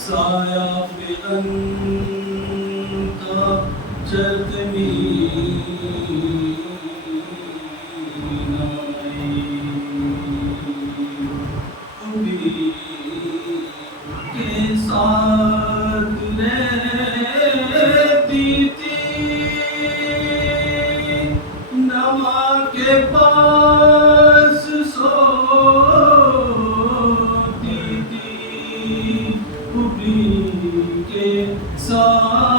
سایہ کا چرتمی کے ساتھ رہتی تھی نما کے پاس سوتی تھی کے ساتھ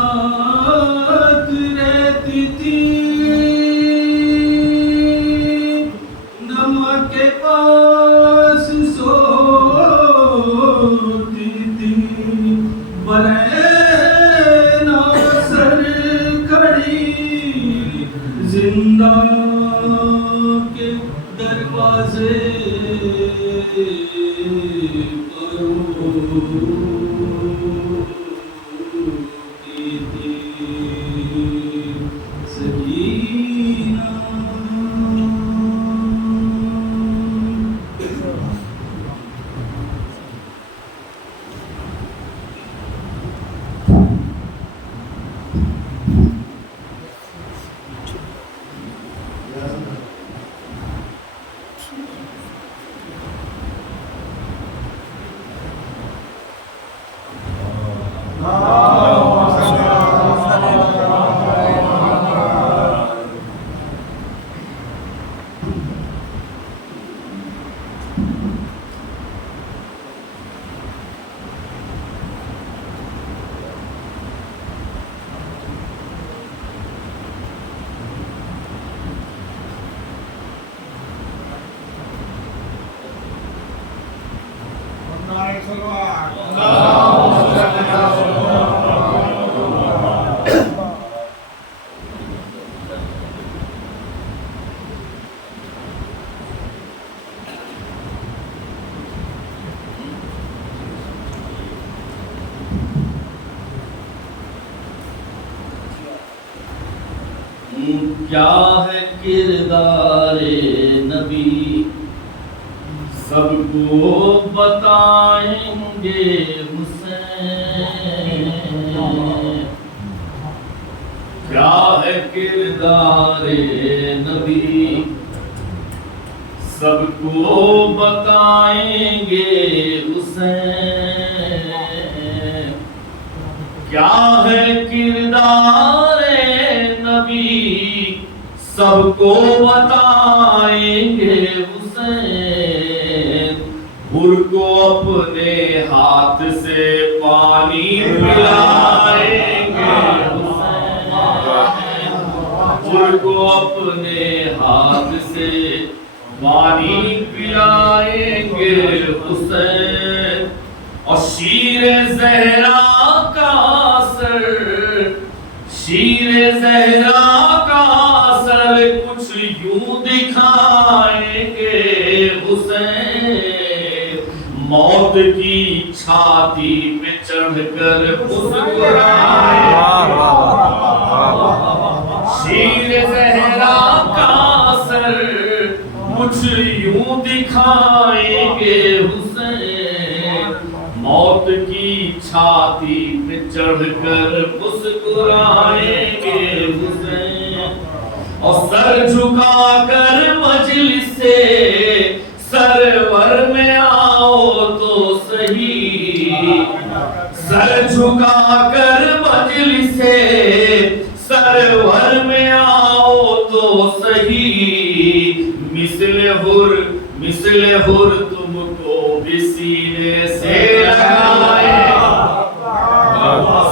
رہتی تھی نما کے پاس سوتی تھی برے ناصر کھڑی زندہ کے دروازے پر کیا ہے کردار نبی سب کو بتائیں گے حسین کیا ہے کردار نبی سب کو بتائیں گے حسین کیا ہے کردار نبی سب کو بتائیں گے حسین حر کو اپنے ہاتھ سے پانی پلائیں گے حسین حر کو اپنے ہاتھ سے پانی پلائیں گے حسین اور شیر زہرا کا سر شیر زہرا کا سر کچھ یوں دکھائیں گے حسین موت کی چھاتی پہ چڑھ کر مسکرائیں شیر زہرا کا سر کچھ یوں دکھائیں گے حسین موت کی چھاتی پہ چڑھ کر مسکرائیں گے حسین اور سر جھکا کر مجلس سے سرور میں آؤ تو صحیح سر جھکا کر مجلس سے سرور میں آؤ تو صحیح مثل حر تم کو بھی سینے سے لگائے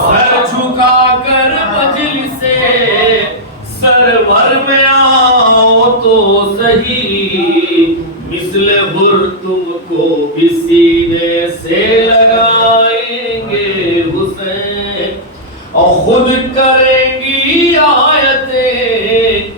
سر جھکا کر مجلس سے سرور میں آؤ تو صحیح مثل حر تم کو بھی سینے سے لگائیں گے حسین اور خود کریں گی آیتیں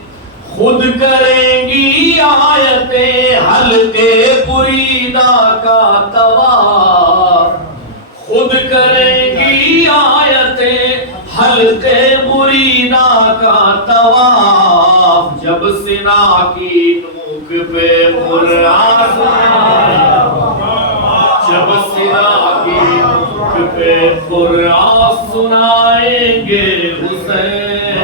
خود کریں گی آیتیں حلقے بریدہ کا طواف خود کریں گی آیتیں حلقے بریدہ کا طواف جب سنا کی نوک پہ قرآن جب سنا کی نوک پہ قرآن سنائیں گے حسین،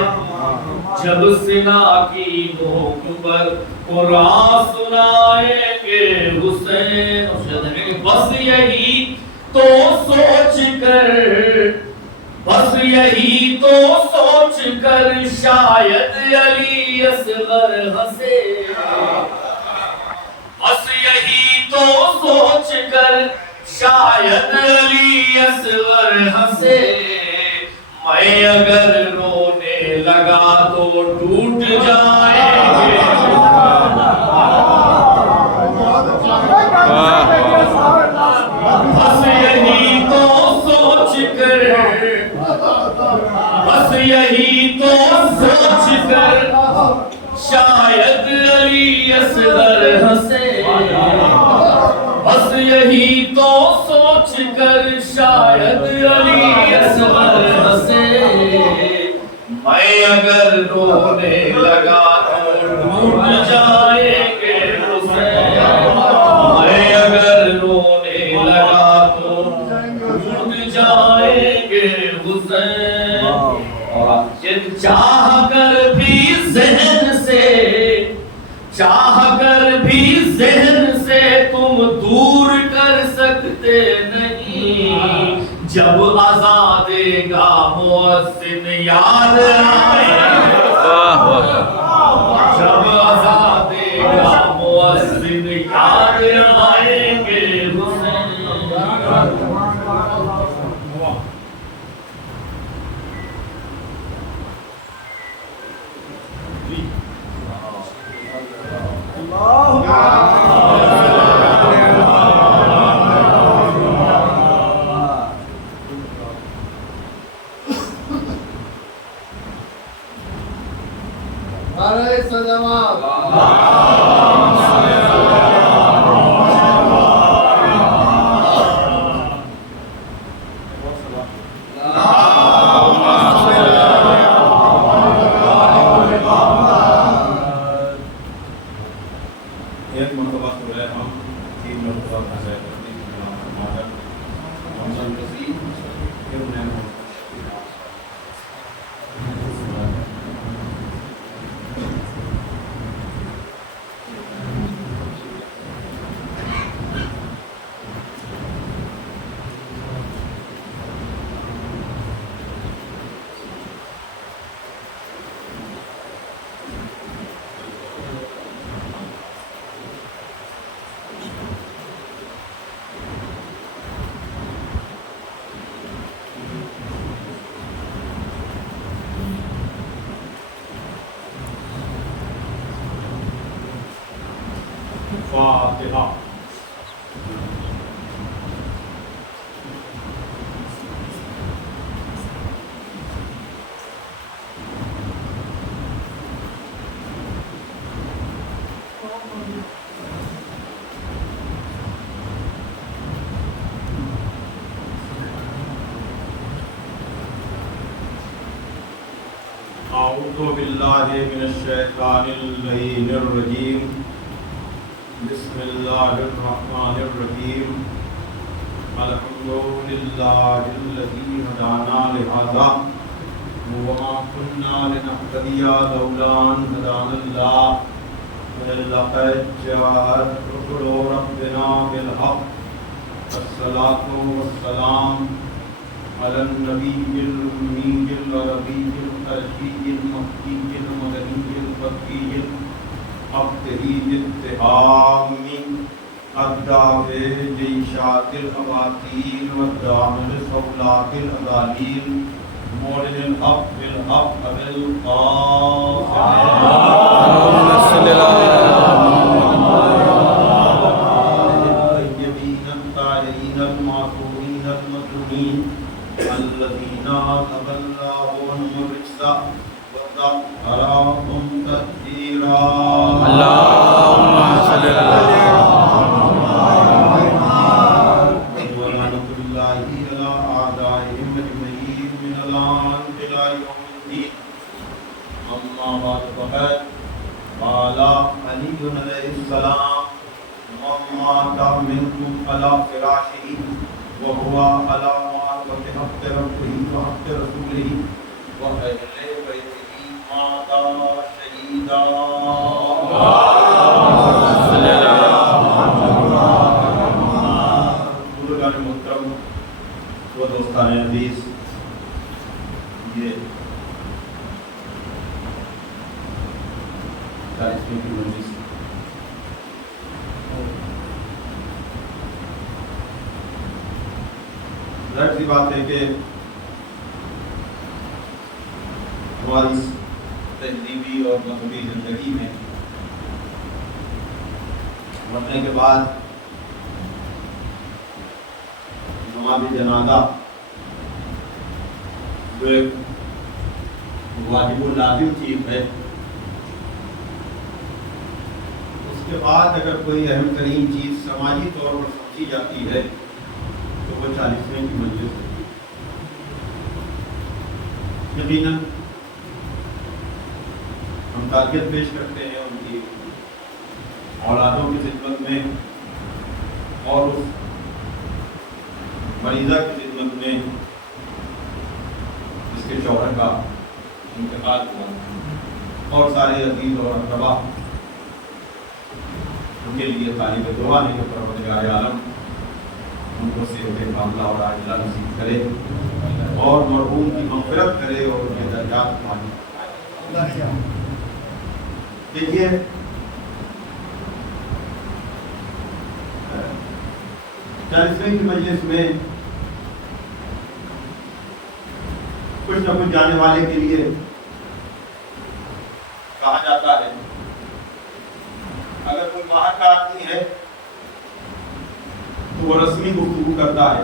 جب سنا کی نوک پر قرآن سنائیں گے حسین. بس یہی تو سوچ کر، بس یہی تو سوچ کر شاید علی اصغر ہنسے، بس یہی تو سوچ کر شاید علی اصغر ہنسے. میں اگر رونے لگا تو ٹوٹ جائیں گے، بس یہی تو سوچ کر، بس یہی تو سوچ کر شاید علی اصغر ہنسے، بس یہی تو سوچ کر شاید علی اصغر ہنسے. میں اگر رونے لگا تو ٹوٹ جائیں گے حسین، میں اگر رونے لگا تو ٹوٹ جائیں گے حسین. چاہ کر بھی ذہن سے، چاہ کر بھی ذہن سے تم دور کر سکتے نہیں، جب اذان دے گا مؤذن یاد آئے، جب اذان دے گا مؤذن یاد آئیں گے حسین. ایک مرتبہ سورہ ہم 3 مرتبہ پڑھے کرتے ہیں. فاتحہ. اعوذ باللہ من الشیطان اللعین الرجیم. بسم اللہ الرحمن الرحیم. الحمد للہ الذی ہدانا لہذا وما كنا لنهتدي لولا ان هدانا الله لقد جاءت رسل ربنا بالحق. الصلاة والسلام على النبي الأمي العربي القرشي المكي المدني الفقيه الأبتهي الاتهام الدافع لإشاعة الأباطيل والداعم لصولات الأضاليل مولد الحق بالحق بالقاسم. اللهم صل على الذين أذهب الله عنهم الرجس وطهرهم تطهيرا. اللهم صل على ولعنة الله على أعدائهم أجمعين من الآن إلى يوم الدين. أما بعد فقد قال علي عليه السلام من مات منكم على فراشه وهو على وحق رسوله وأهل بيته ماتا شهيدا بزرگان محترم و دوستان عزیز، یہ 40ویں کی مجلس ظاہر سی بات ہے کہ ہماری تہذیبی اور مذہبی زندگی میں مرنے کے بعد نماز جنازہ جو ایک واجب و لازم چیز ہے، اس کے بعد اگر کوئی اہم ترین چیز سماجی طور پر سمجھی جاتی ہے تو وہ 40ویں کی مجلس ہوتی ہے۔ یقیناً ہم تعزیت پیش کرتے ہیں ان کی اولادوں کی خدمت میں اور اس مریضہ کی خدمت میں جس کے شوہر کا انتقال ہوا، اور سارے عزیز اور اقربا ان کے لیے طالب دعا ہے کہ پروردگار عالم ان کو صحت کاملہ اور عاجلہ نصیب کرے اور مرحوم کی مغفرت کرے اور ان کے درجات مانے۔ دیکھیے، چالیسویں کی مجلس میں کچھ نہ کچھ جانے والے کے لیے کہا جاتا ہے۔ اگر کوئی باہر کا آدمی ہے تو وہ رسمی گفتگو کرتا ہے،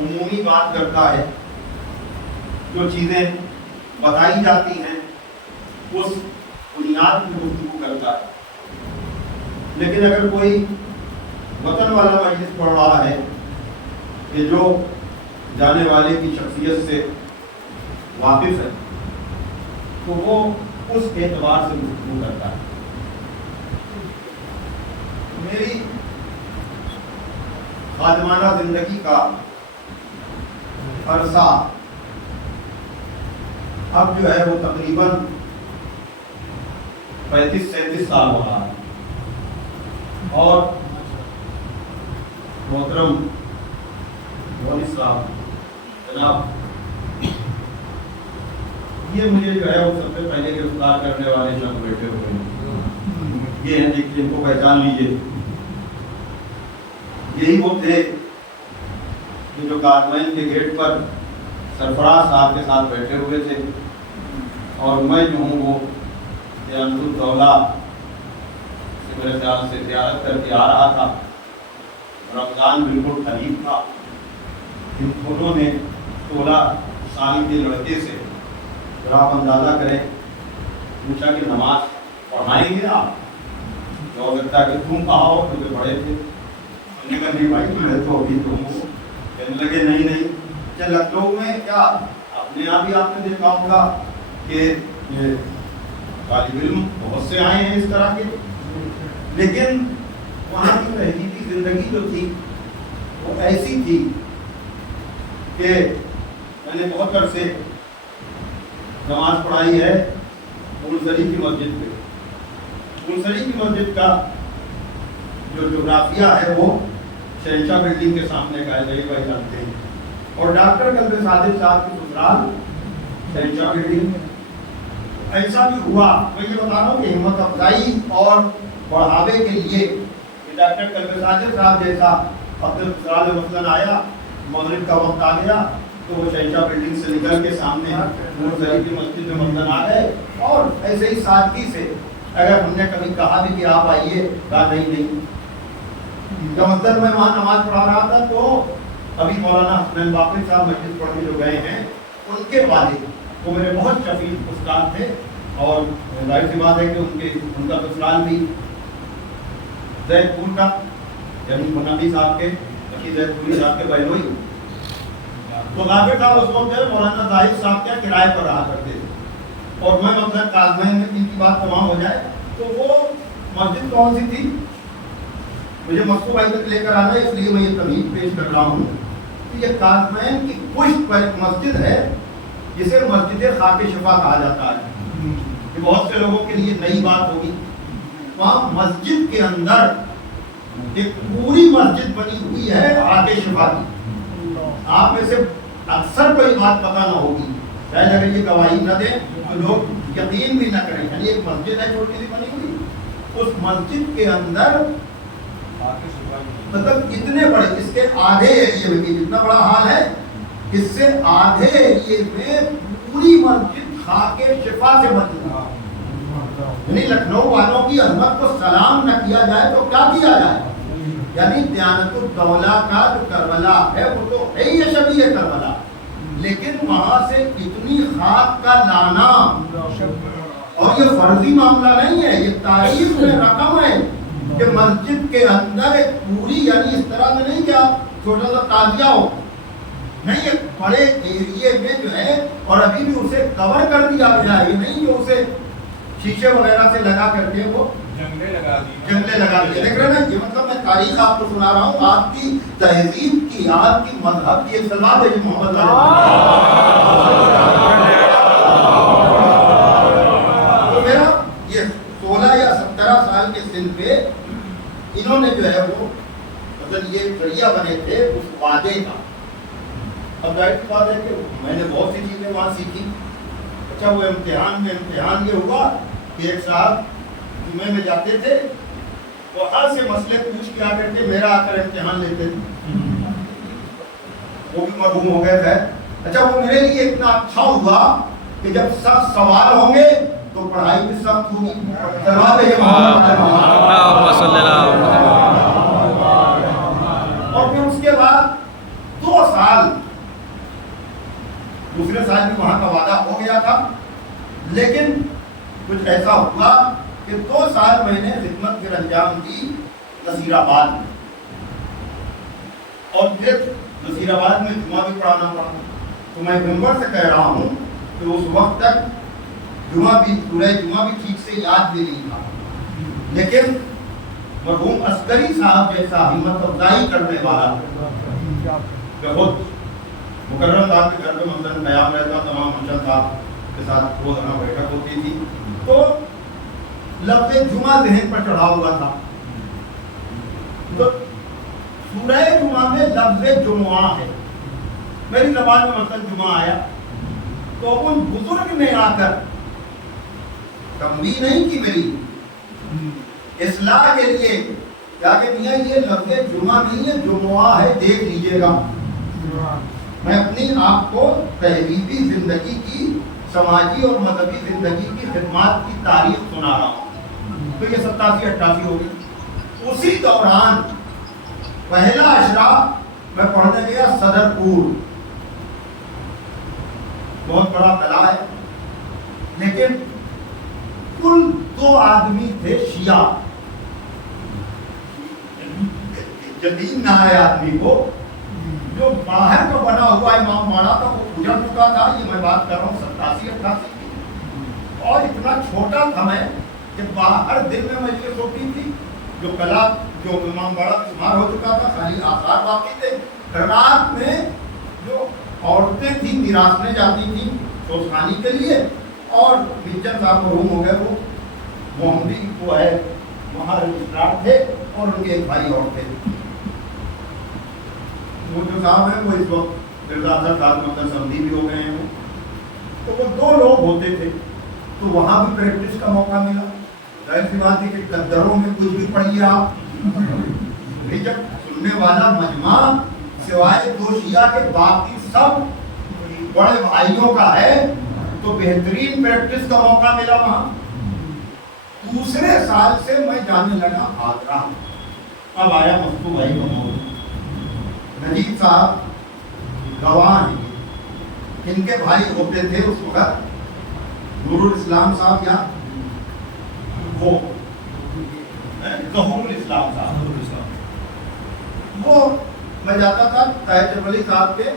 عمومی بات کرتا ہے، جو چیزیں بتائی جاتی ہیں اس بنیاد کی گفتگو کرتا ہے۔ لیکن اگر کوئی وطن والا مجلس پڑھ رہا ہے کہ جو جانے والے کی شخصیت سے واقف ہے تو وہ اس اعتبار سے گفتگو کرتا ہے۔ میری خادمانہ زندگی کا عرصہ اب جو ہے وہ تقریباً 35-37 سال ہو رہا ہے، اور محترم مولوی صاحب جناب یہ مجھے جو ہے وہ سب سے پہلے گرفتار کرنے والے شخص بیٹھے ہوئے ہیں، یہ ہیں جن کو پہچان لیجیے، یہی وہ تھے کہ جو کارمین کے گیٹ پر سرفراز صاحب کے ساتھ بیٹھے ہوئے تھے، اور میں جو ہوں وہ دیانت الدولہ سے میرے خیال سے زیارت کر کے آ رہا تھا، رمضان بالکل قریب تھا۔ ان دونوں نے 16 سال کے لڑکے سے ذرا آپ اندازہ کریں پوچھا کہ نماز پڑھائیں گے آپ؟ جو ہو سکتا ہے کہ تم کہا ہو کیونکہ بڑے تھے، انہوں نے کہا نہیں بھائی میں تو ابھی تم ہو، کہنے لگے نہیں نہیں۔ اچھا لکھنؤ میں کیا اپنے آپ ہی آپ نے دیکھا ہوگا کہ یہ طالب علم بہت سے آئے ہیں اس طرح کے، لیکن وہاں کی تہذیبی زندگی جو تھی وہ ایسی تھی کہ میں نے بہت عرصے نماز پڑھائی ہے پھولسری کی مسجد پہ۔ پھولسری کی مسجد کا جو جغرافیہ ہے وہ شہنشاہ بلڈنگ کے سامنے کا ہے، ضعیف بھائی جانتے ہیں، اور ڈاکٹر قلب صادق صاحب کی سسرال شہنشاہ بلڈنگ۔ ایسا بھی ہوا، میں یہ بتا رہا ہوں کہ ہمت افزائی اور بڑھاوے کے لیے کہ ڈاکٹر قلب صادق صاحب جیسا اپنے سسرال میں مثلاً آیا، مغرب کا وقت آ گیا تو وہ شہنشاہ بلڈنگ سے نکل کے سامنے پھولسری کی مسجد میں مثلاً آ گئے، اور ایسے ہی سادگی سے اگر ہم نے کبھی کہا بھی کہ آپ آئیے، کہا نہیں نہیں۔ جب مطلب میں وہاں نماز پڑھا رہا تھا تو ابھی مولانا حسنین باقری صاحب مسجد پڑھنے جو گئے ہیں ان کے والد وہ میرے بہت شفیق استاد تھے، اور ظاہر سی بات ہے کہ ان کا سسرال بھی زید پور کا، یعنی منافی صاحب کے وکیل زید پوری صاحب کے بہنوئی، تو غافر صاحب اس وقت جو ہے مولانا زاہد صاحب کیا کرائے پر رہا کرتے تھے، اور میں مطلب کازمین میں ان کی بات تمام ہو جائے تو وہ مسجد کون سی تھی مجھے مستو بھائی تک لے کر آنا، اس لیے میں یہ تمہید پیش کر رہا ہوں یہ کاظمین کی پشت پر ایک مسجد ہے جسے مسجد خاک شفا کہا جاتا ہے. یہ بہت سے لوگوں کے لیے نئی بات ہوگی. وہاں مسجد کے اندر ایک پوری مسجد بنی ہوئی ہے خاک شفا کی. آپ میں سے اکثر کوئی بات پتہ نہ ہوگی، شاید اگر یہ گواہی نہ دیں تو لوگ یقین بھی نہ کریں. یعنی ایک مسجد ہے چھوٹی سی بنی ہوئی، اس مسجد کے اندر مطلب اتنے بڑے، اس کے آدھے ایریے میں بھی جتنا بڑا ہال ہے اس سے آدھے ایریے میں پوری مسجد خاک شفا سے بنی ہے. یعنی لکھنؤ والوں کی عظمت کو سلام نہ کیا جائے تو کیا کیا جائے. یعنی دیانت الدولہ کا جو کربلا ہے وہ تو ہے ہی شبیہ کربلا، لیکن وہاں سے اتنی خاک کا لانا، اور یہ فرضی معاملہ نہیں ہے، یہ تاریخ میں رقم ہے کہ مسجد کے اندر ایک پوری، یعنی اس طرح سے نہیں کہ آپ چھوٹا سا تازیہ ہو، نہیں، ایک بڑے ایریے میں جو ہے، اور ابھی بھی اسے کور کر دیا گیا ہے. یہ نہیں کہ اسے شیشے وغیرہ سے لگا کر کے وہ جنگلے لگا دیے. دیکھ رہے نا، یہ مطلب میں تاریخ آپ کو سنا رہا ہوں. آپ کی تہذیب کی، آپ کی مذہب کی ایک سلام ہے جو محمد تو میرا یہ 16 یا 17 سال کے سن پہ انہوں نے جو ہے وہ مطلب یہ ذریعہ بنے تھے اس وعدے کا. اب ظاہر سی بات ہے کہ میں نے بہت سی چیزیں وہاں سیکھی. اچھا وہ امتحان یہ ہوا کہ ایک صاحب جمعے میں جاتے تھے، وہاں سے مسئلے پوچھ کے آ کر کے میرا آ کر امتحان لیتے تھے. وہ بھی مرحوم ہو گئے تھے. اچھا وہ میرے لیے اتنا اچھا ہوا کہ جب سخت سوال ہوں گے تو پڑھائی بھی سخت ہوگی. اور پھر اس کے بعد 2 سال، دوسرے سال بھی وہاں کا وعدہ ہو گیا تھا، لیکن کچھ ایسا ہوا کہ 2 سال میں نے خدمت پھر انجام دی نصیر آباد میں، اور پھر نصیر آباد میں جمعہ بھی پڑھانا پڑا. تو میں ممبر سے کہہ رہا ہوں کہ اس وقت تک سورہ جمعہ بھی ٹھیک سے یاد بھی نہیں تھا، لیکن مرحوم عسکری صاحب جیسا ہمت افزائی کرنے والا بہت مکرم صاحب کے گھر میں مثلاً قیام رہتا، تمام منشن صاحب کے ساتھ روزانہ بیٹھک ہوتی تھی، تو لفظ جمعہ ذہن پر چڑھا ہوا تھا. تو سورہ جمعہ میں لفظ جمعہ ہے، میری زبان میں مثلاً جمعہ آیا تو ان بزرگ نے آ کر تنبیہ نہیں کی، میری اصلاح کے لیے کیا کہ میاں یہ لفظ جمعہ نہیں ہے، جمعہ ہے، دیکھ لیجئے گا. میں اپنی آپ کو تہذیبی زندگی کی، سماجی اور مذہبی زندگی کی خدمات کی تاریخ سنا رہا ہوں. تو یہ 87-88 ہوگی. اسی دوران پہلا اشرا میں پڑھنے گیا صدر پور، بہت بڑا قلعہ ہے، لیکن کل 2 آدمی تھے شیعہ، یقین نہ آئے آدمی کو. جو باہر کا بنا ہوا امام باڑا تھا وہ اجڑ چکا تھا. یہ میں بات کر رہا ہوں 87-88 کی، اور اتنا چھوٹا تھا میں کہ باہر دن میں مجلس ہوتی تھی، جو قلعہ جو امام باڑا شمار ہو چکا تھا، خالی آثار باقی تھے. رات میں جو عورتیں تھیں میراثنے جاتی تھیں سوسخانی کے لیے، اور بچن صاحب مرحوم ہو گئے، وہ محمدی وہ ہے وہاں رجسٹرار تھے، اور ان کے ایک بھائی اور تھے. وہ جو صاحب ہیں وہ اس وقت مرزا اظہر صاحب مطلب سمدھی بھی ہو گئے ہیں. تو وہ 2 لوگ ہوتے تھے، تو وہاں بھی پریکٹس کا موقع ملا. ظاہر سی بات ہے کہ قدروں میں کچھ بھی پڑھیے آپ، جب سننے والا مجمع سوائے 2 شیعہ کے باقی سب بڑے بھائیوں کا ہے، تو بہترین پریکٹس کا موقع ملا وہاں. دوسرے سال سے میں جانے لگا آگرہ. اب آیا مفتو بھائی کا موقع. نجیب صاحب گواہ ہیں، ان کے بھائی ہوتے تھے اس وقت نور الاسلام صاحب یا وہ ظہور الاسلام صاحب. وہ میں جاتا تھا طاہر علی صاحب کے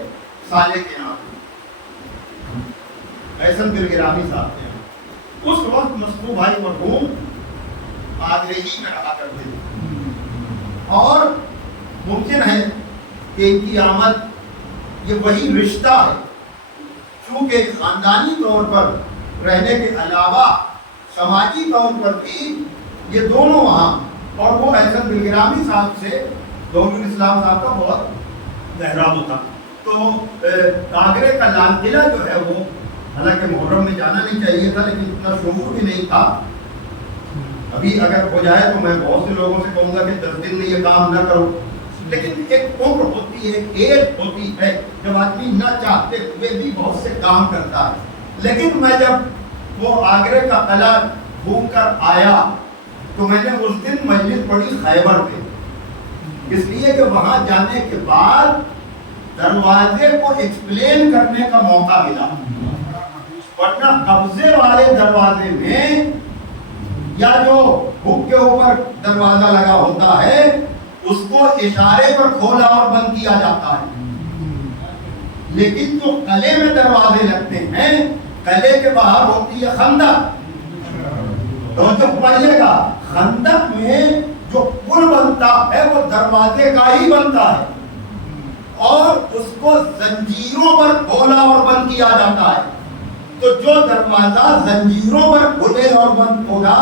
سالے کے یہاں، احسن گرگرامی صاحب کے یہاں. اس وقت مصطفی بھائی مرحوم آگرے ہی میں رہا کرتے تھے، اور ممکن ہے کہ ان کی آمد یہ وہی رشتہ ہے. چونکہ خاندانی طور پر رہنے کے علاوہ سماجی طور پر بھی یہ دونوں وہاں. اور وہ احسن دلگرامی صاحب سے ظہور الاسلام صاحب کا بہت گہرا ہوتا. تو آگرے کا لال قلعہ جو ہے وہ حالانکہ محرم میں جانا نہیں چاہیے تھا لیکن اتنا شعور بھی نہیں تھا. ابھی اگر ہو جائے تو میں بہت سے لوگوں سے کہوں گا کہ 10 دن میں یہ کام نہ کرو. لیکن ایک عمر ہوتی ہے, ایک ایج ہوتی ہے جب آدمی نہ چاہتے ہوئے بھی بہت سے کام کرتا ہے. لیکن میں جب وہ آگرے کا قلعہ گھوم کر آیا تو میں نے اس دن مجلس پڑھی خیبر پہ, اس لیے کہ وہاں جانے کے بعد دروازے کو ایکسپلین کرنے کا موقع ملا. ورنہ قبضے والے دروازے میں یا جو ہک کے اوپر دروازہ لگا ہوتا ہے اس کو اشارے پر کھولا اور بند کیا جاتا ہے. لیکن جو قلعے میں دروازے لگتے ہیں, قلعے کے باہر ہوتی ہے خندق. تو پڑھیے گا, خندق میں جو پل بنتا ہے وہ دروازے کا ہی بنتا ہے اور اس کو زنجیروں پر کھولا اور بند کیا جاتا ہے. تو جو دروازہ زنجیروں پر کھلے اور بند ہوگا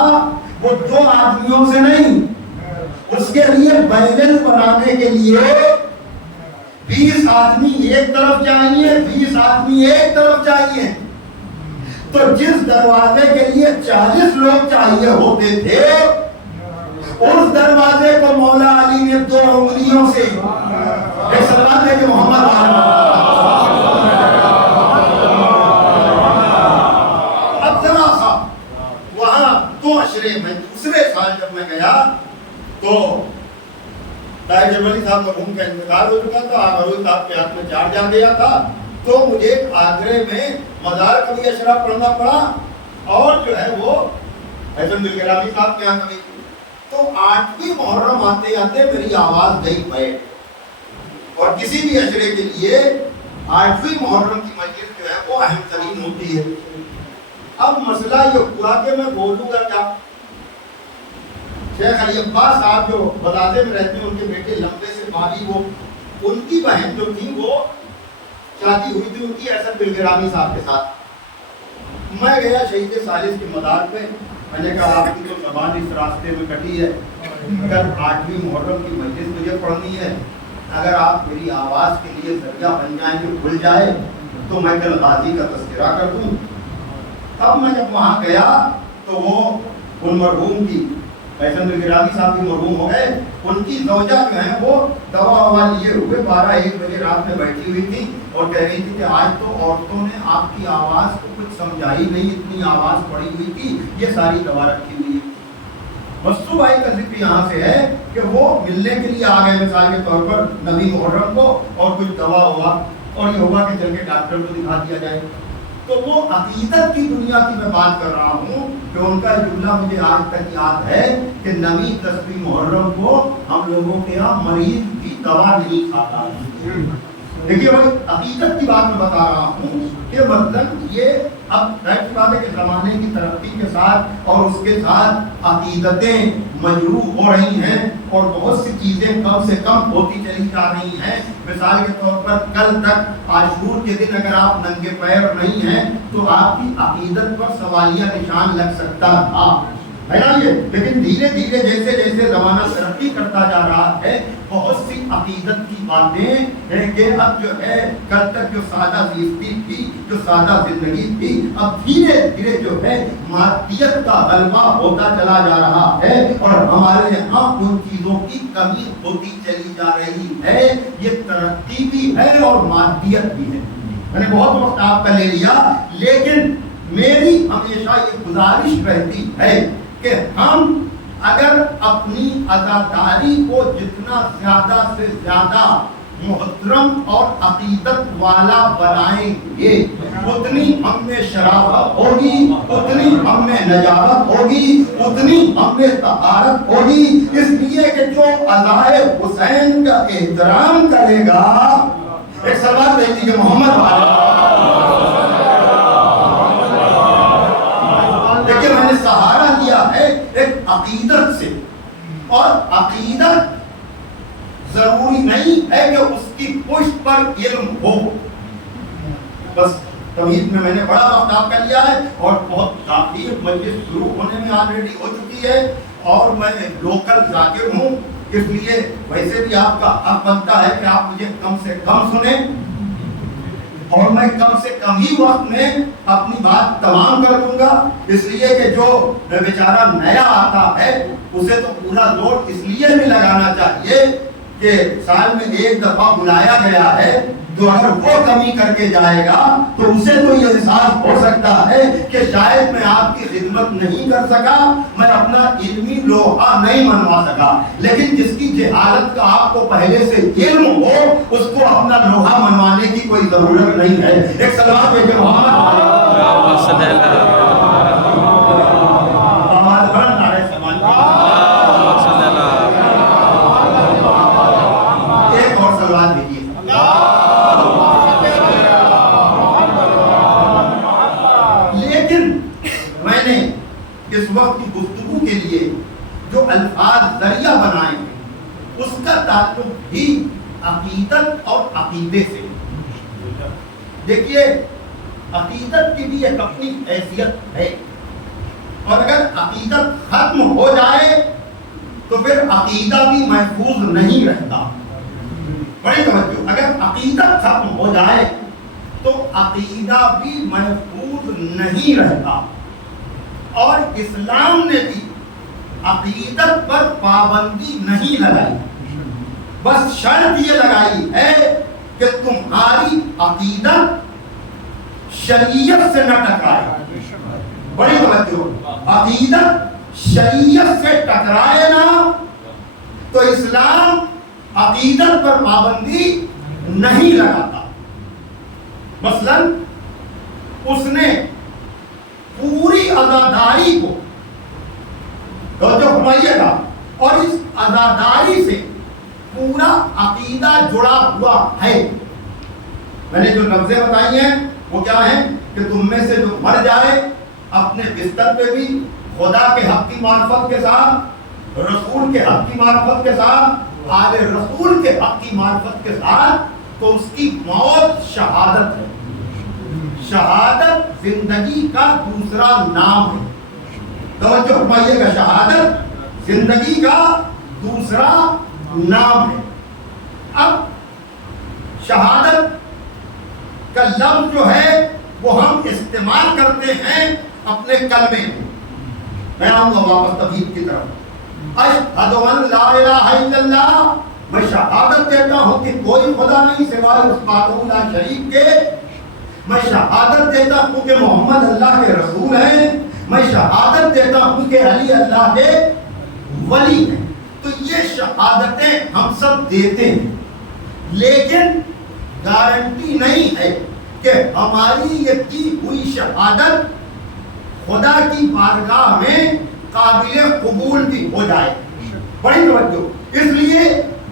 وہ 2 آدمیوں سے نہیں, اس کے لیے بیلنس بنانے کے لیے 20 آدمی ایک طرف چاہیے, 20 آدمی ایک طرف چاہیے. تو جس دروازے کے لیے 40 لوگ چاہیے ہوتے تھے اس دروازے کو مولا علی نے 2 انگلیوں سے ایک سلام دے کے محمد اب ذرا سا وہاں 2 اشرے میں دوسرے سال جب میں گیا تو طاہر جبلی صاحب مرحوم کا انتقال ہو چکا تھا, آمروی صاحب کے ہاتھ میں چارج آ گیا تھا. تو مجھے آگرے میں مزار کا بھی اشرا پڑھنا پڑا اور جو ہے وہ احسن دلگرامی صاحب کے یہاں کبھی. تو 8ویں محرم آتے آتے میری آواز گئی بیٹھ, اور کسی بھی اشرے کے لیے 8ویں محرم کی مجلس جو ہے وہ اہم ترین ہوتی ہے. اب مسئلہ یہ ہوا کہ میں بولوں گا کیا. شیخ علی عباس صاحب جو بغداد میں رہتے ہیں, ان کے بیٹے لمبے سے بابی, وہ ان کی بہن جو تھی وہ شادی ہوئی تھی ان کی احسن دلگرامی صاحب کے ساتھ. میں گیا شہید ثالث کے مدار پہ, میں نے کہا آپ کی تو زبان اس راستے میں کٹی ہے, اگر 8ویں محرم کی مجلس مجھے پڑھنی ہے, اگر آپ میری آواز کے لیے ذریعہ بن جائیں کہ کھل جائے تو میں کل غازی کا تذکرہ کر دوں. اب میں جب وہاں گیا تو وہ ان مرحوم کی احسن دلگرامی صاحب بھی مرحوم ہو گئے, ان کی زوجہ جو ہیں وہ دوا ہوا لیے ہوئے 12-1 بجے رات میں بیٹھی ہوئی تھی اور کہہ رہی تھی کہ آج تو عورتوں نے آپ کی آواز کو کچھ سمجھائی نہیں, اتنی آواز پڑی ہوئی تھی, یہ ساری دوا رکھی ہوئی ہے. مستو بھائی کا ذکر یہاں سے ہے کہ وہ ملنے کے لیے آ گئے مثال کے طور پر 9 محرم کو, اور کچھ دوا ہوا اور یہ ہوا کہ چل کے ڈاکٹر کو دکھا دیا جائے. تو وہ عقیدت کی دنیا کی میں بات کر رہا ہوں کہ ان کا جملہ مجھے آج تک یاد ہے کہ 9ویں 10ویں محرم کو ہم لوگوں کے یہاں مریض بھی دوا نہیں کھاتا. دیکھیے بھائی عقیدت کی بات میں بتا رہا ہوں کہ مطلب یہ اب ظاہر سی بات ہے کہ زمانے کی ترقی کے ساتھ اور اس کے ساتھ عقیدتیں مجروح ہو رہی ہیں اور بہت سی چیزیں کم سے کم ہوتی چلی جا رہی ہیں. مثال کے طور پر کل تک عاشور کے دن اگر آپ ننگے پیر نہیں ہیں تو آپ کی عقیدت پر سوالیہ نشان لگ سکتا تھا, ہے نا یہ. لیکن دھیرے دھیرے جیسے جیسے زمانہ ترقی کرتا جا رہا ہے بہت سی عقیدت کی باتیں ہیں کہ اب جو ہے کل تک جو سادہ زندگی تھی, جو سادہ زندگی تھی, اب دھیرے دھیرے جو ہے مادیت کا غلبہ ہوتا چلا جا رہا ہے اور ہمارے یہاں ان چیزوں کی کمی ہوتی چلی جا رہی ہے. یہ ترقی بھی ہے اور مادیت بھی ہے. میں نے بہت وقت آپ کا لے لیا, لیکن میری ہمیشہ یہ گزارش رہتی ہے کہ ہم اگر اپنی عزاداری کو جتنا زیادہ سے زیادہ محترم اور عقیدت والا بنائیں گے اتنی ہم میں شرافت ہوگی, اتنی ہم میں نجابت ہوگی, اتنی ہم میں طہارت ہوگی. اس لیے کہ جو عزائے حسین کا احترام کرے گا, ایک سوال دے دیجیے محمد والے, دیکھیے میں نے سہارا لیا ہے ایک عقیدت سے, اور عقیدت ضروری نہیں ہے کہ اس کی پشت پر علم ہو. بس تمہید میں نے بڑا وقت آپ کا لیا ہے اور بہت کافی مجلس شروع ہونے میں آلریڈی ہو چکی ہے اور میں لوکل ذاکر ہوں، اس لیے ویسے بھی آپ کا حق بنتا ہے کہ آپ مجھے کم سے کم سنیں اور میں کم سے کم ہی وقت میں اپنی بات تمام کر دوں گا، اس لیے کہ جو بیچارہ نیا آتا ہے اسے تو پورا زور اس لیے بھی لگانا چاہیے کہ سال میں ایک دفعہ بلایا گیا ہے، تو اگر وہ کمی کر کے جائے گا تو اسے تو یہ احساس ہو سکتا ہے کہ شاید میں آپ کی خدمت نہیں کر سکا، میں اپنا علمی لوہا نہیں منوا سکا، لیکن جس کی جہالت کا آپ کو پہلے سے علم ہو اس کو اپنا لوہا منوانے کی کوئی ضرورت نہیں ہے۔ ایک سلام ہے کہ ایک اور سلوات بھیجیے۔ لیکن میں نے اس وقت کی گفتگو کے لیے جو الفاظ ذریعہ بنائے ہیں اس کا تعلق بھی عقیدت اور عقیدے سے۔ دیکھیے عقیدت کی بھی ایک اپنی حیثیت ہے، اور اگر عقیدت ختم ہو جائے تو پھر عقیدہ بھی محفوظ نہیں رہتا۔ بڑی توجہ، اگر عقیدت ختم ہو جائے تو عقیدہ بھی محفوظ نہیں رہتا، اور اسلام نے بھی عقیدت پر پابندی نہیں لگائی، بس شرط یہ لگائی ہے کہ تمہاری عقیدت شریعت سے نہ ٹکرائے۔ بڑی توجہ، عقیدت شریعت سے ٹکرائے نہ تو اسلام عقیدت پر پابندی نہیں لگاتا۔ مثلا اس نے پوری عزاداری کو توجہ فرمائیے گا، اور اس عزاداری سے پورا عقیدہ جڑا ہوا ہے۔ میں نے جو لفظیں بتائی ہیں وہ کیا ہیں کہ تم میں سے جو مر جائے اپنے بستر پہ بھی خدا کے حق کی معرفت کے ساتھ، رسول کے حق کی معرفت کے ساتھ، آل رسول کے حق کی معرفت کے ساتھ، تو اس کی موت شہادت ہے۔ شہادت زندگی کا دوسرا نام ہے۔ توجہ فرمائیے گا، شہادت زندگی کا دوسرا نام ہے۔ اب شہادت کا لفظ جو ہے وہ ہم استعمال کرتے ہیں اپنے کلمے میں۔ میں آؤں گا واپس توحید کی طرف۔ اشہد ان لا الہ الا اللہ، میں شہادت دیتا ہوں کہ کوئی خدا نہیں سوائے اس معبود لا شریک کے۔ میں شہادت دیتا ہوں کہ محمد اللہ کے رسول ہیں۔ میں شہادت دیتا ہوں کہ علی اللہ کے ولی ہیں۔ تو یہ شہادتیں ہم سب دیتے ہیں، لیکن گارنٹی نہیں ہے کہ ہماری یہ کی ہوئی شہادت خدا کی بارگاہ میں قابل قبول بھی ہو جائے۔ بڑی توجہ، اس لیے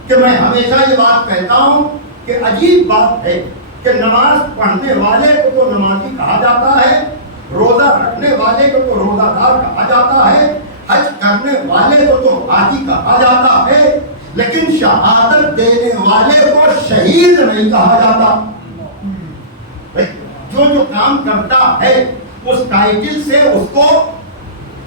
کہ میں ہمیشہ یہ بات کہتا ہوں کہ عجیب بات ہے کہ نماز پڑھنے والے کو تو نمازی کہا جاتا ہے، روزہ رکھنے والے کو تو روزہ دار کہا جاتا ہے، حج کرنے والے کو تو حاجی کہا جاتا ہے، لیکن شہادت دینے والے کو شہید نہیں کہا جاتا۔ جو کام کرتا ہے اس ٹائٹل سے اس کو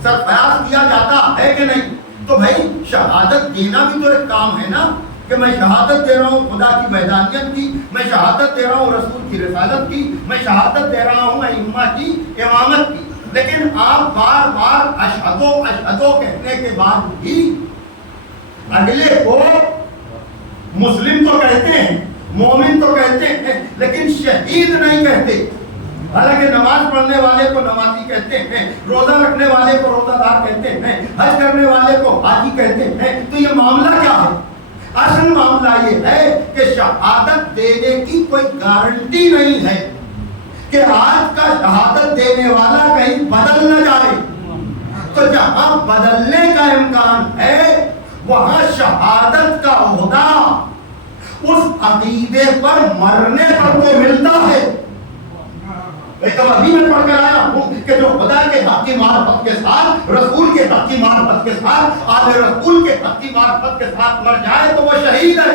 سرفراز کیا جاتا ہے کہ نہیں؟ تو بھائی شہادت دینا بھی تو ایک کام ہے نا، کہ میں شہادت دے رہا ہوں خدا کی وحدانیت کی، میں شہادت دے رہا ہوں رسول کی رسالت کی، میں شہادت دے رہا ہوں ائمہ کی امامت کی، لیکن آپ بار بار اشہدو اشہدو کہنے کے بعد بھی اگلے کو مسلم تو کہتے ہیں، مومن تو کہتے ہیں، لیکن شہید نہیں کہتے۔ حالانکہ نماز پڑھنے والے کو نمازی کہتے ہیں، روزہ رکھنے والے کو روزہ دار کہتے ہیں، حج کرنے والے کو حاجی کہتے ہیں۔ تو یہ معاملہ کیا ہے؟ اصل معاملہ یہ ہے کہ شہادت دینے کی کوئی گارنٹی نہیں ہے کہ آج کا شہادت دینے والا کہیں بدل نہ جائے۔ تو جہاں بدلنے کا امکان ہے وہاں شہادت کا عہدہ اس عقیدے پر مرنے پر تو ملتا ہے۔ ابھی میں پڑھ کر آیا ہوں کہ جو خدا کے حق کی معرفت کے ساتھ، رسول کے حق کی معرفت کے ساتھ، آل رسول کے حق کی معرفت کے ساتھ مر جائے تو وہ شہید ہے۔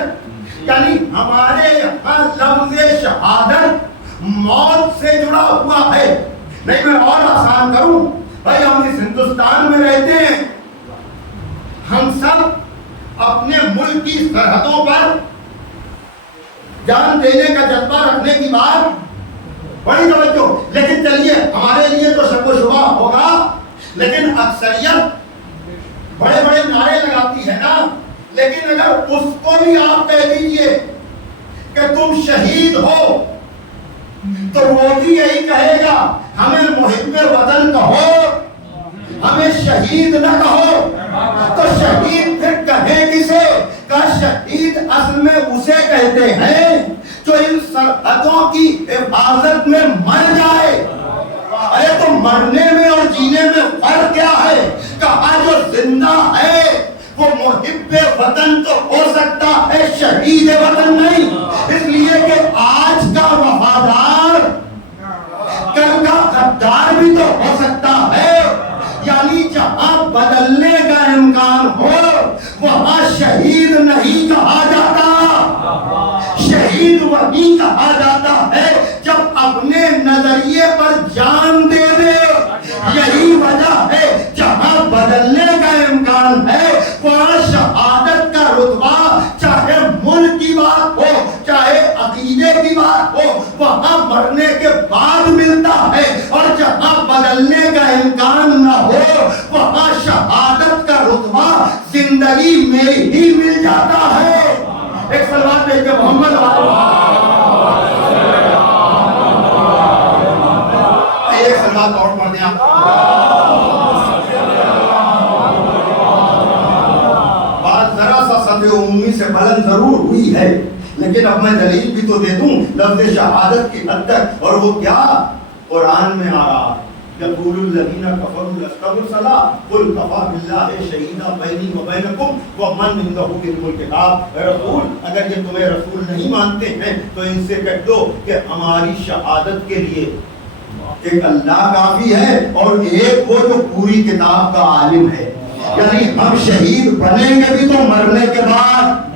یعنی ہمارے یہاں لفظ شہادت موت سے جڑا ہوا ہے. نہیں میں اور آسان کروں بھائی، ہم اس ہندوستان میں رہتے ہیں، ہم سب اپنے ملک کی سرحدوں پر جان دینے کا جذبہ رکھنے کی بات بڑی توجہ. لیکن چلیے ہمارے لیے تو شک و شبہ ہوگا، لیکن اکثریت بڑے بڑے نعرے لگاتی ہے نا. لیکن اگر اس کو بھی آپ کہہ دیجئے کہ تم شہید ہو تو وہ بھی یہی کہے گا ہمیں محب وطن کہو، ہمیں شہید نہ کہو. تو شہید پھر کہے کسے؟ کہ شہید اصل میں اسے کہتے ہیں جو ان سرحدوں کی حفاظت میں مر جائے. ارے تو مرنے میں اور جینے میں فرق کیا ہے؟ کہا جو زندہ ہے وہ محب وطن تو ہو سکتا ہے، شہید وطن نہیں. اس لیے کہ آج کا وفادار کل کا غدار بھی تو ہو سکتا ہے. یعنی جہاں بدلنے کا امکان ہو وہاں شہید نہیں کہا جاتا، شہید وہی کہا جاتا ہے جب اپنے نظریے پر جان دے دے. یہی وجہ ہے جہاں بدلنے کا امکان ہے وہاں شہادت کا رتبہ، چاہے ملک کی بات ہو چاہے عقیدے کی بات ہو، وہاں مرنے کے بعد ملتا ہے. اور جہاں بدلنے کا امکان نہ ہو وہاں شہادت کا رتبہ زندگی میں ہی مل جاتا ہے. ایک سلوات بھیج کے محمد ایک سلوات اور پڑھ دیں آپ. بات ذرا سا سطح عمومی سے بلند ضرور ہوئی ہے، لیکن اب میں دلیل بھی تو دے دوں لفظ شہادت کی حد تک. اور وہ کیا قرآن میں آ رہا ہے، یقول الذین کفروا لست مرسلا قل کفی باللہ شہیدا بینی و بینکم ومن عندہ علم الکتاب. اے رسول اگر یہ تمہیں رسول نہیں مانتے ہیں تو ان سے کہہ دو کہ ہماری شہادت کے لیے ایک اللہ کافی ہے اور ایک وہ جو پوری کتاب کا عالم ہے. یعنی ہم شہید بنیں گے بھی تو مرنے کے بعد.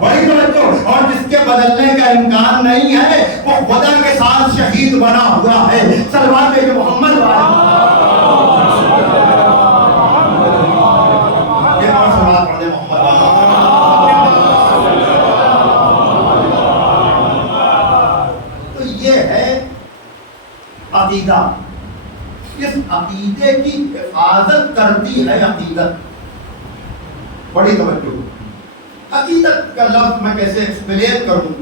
بڑی توجہ. اور جس کے بدلنے کا امکان نہیں ہے وہ خدا کے ساتھ شہید بنا ہوا ہے. سلوات بھیجو محمد تو یہ ہے عقیدہ. اس عقیدے کی حفاظت کرتی ہے عقیدت. بڑی توجہ. عقیدت کا لفظ میں کیسے ایکسپلین کروں؟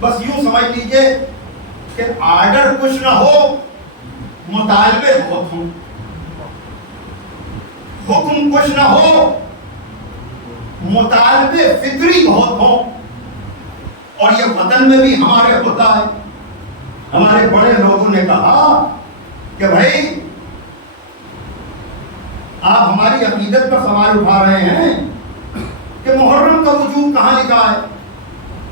بس یوں سمجھ لیجئے کہ آرڈر کچھ نہ ہو مطالبے بہت ہوں، حکم کچھ نہ ہو مطالبے فطری بہت ہوں. اور یہ وطن میں بھی ہمارے ہوتا ہے. ہمارے بڑے لوگوں نے کہا کہ بھائی آپ ہماری عقیدت پر سوال اٹھا رہے ہیں کہ محرم کا وجوب کہاں لکھا ہے،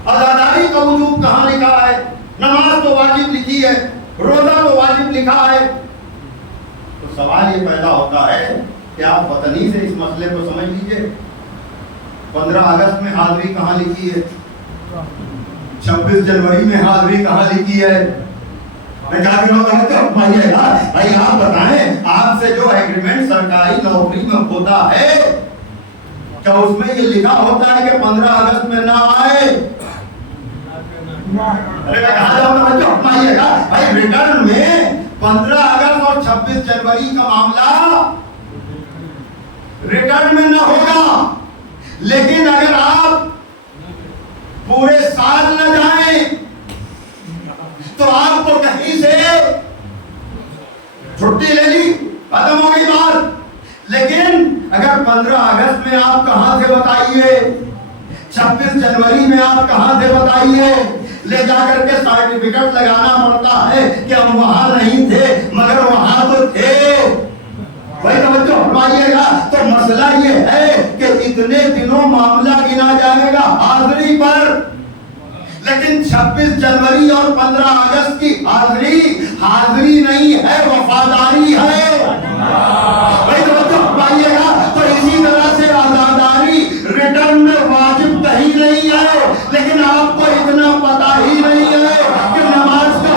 عزاداری کا وجوب کہاں لکھا ہے، نماز تو واجب لکھی ہے، روزہ تو واجب لکھا ہے. تو سوال یہ پیدا ہوتا ہے کہ آپ وطنی سے اس مسئلے کو سمجھ لیجئے. 15 اگست میں حاضری کہاں لکھی ہے، 26 جنوری میں حاضری کہاں لکھی ہے. میں بھائی آپ بتائیں آپ سے جو ایگریمنٹ سرکاری نوکری میں ہوتا ہے کیا اس میں یہ لکھا ہوتا ہے کہ 15 اگست میں نہ آئے؟ بھائی ریٹرن میں 15 اگست اور 26 جنوری کا معاملہ ریٹرن میں نہ ہوگا. لیکن اگر آپ پورے سال نہ جائیں تو آپ کو کہیں سے چھٹی لے لی، ختم ہو گئی بات. لیکن اگر 15 اگست میں آپ کہاں تھے بتائیے، 26 جنوری میں آپ کہاں تھے بتائیے، لے جا کر کے سرٹیفکیٹ لگانا پڑتا ہے کہ ہم وہاں نہیں تھے مگر وہاں تو تھے. بھائی توجہ فرمائیے گا. تو مسئلہ یہ ہے کہ اتنے دنوں معاملہ گنا جائے گا حاضری پر، لیکن 26 جنوری اور 15 اگست کی حاضری نہیں ہے، وفاداری ہے. بھائی توجہ فرمائیے گا. تو اسی طرح سے عزاداری ریٹرن میں واجب کہیں نہیں ہے، لیکن آپ کو اتنا پتہ ہی نہیں ہے کہ نماز کا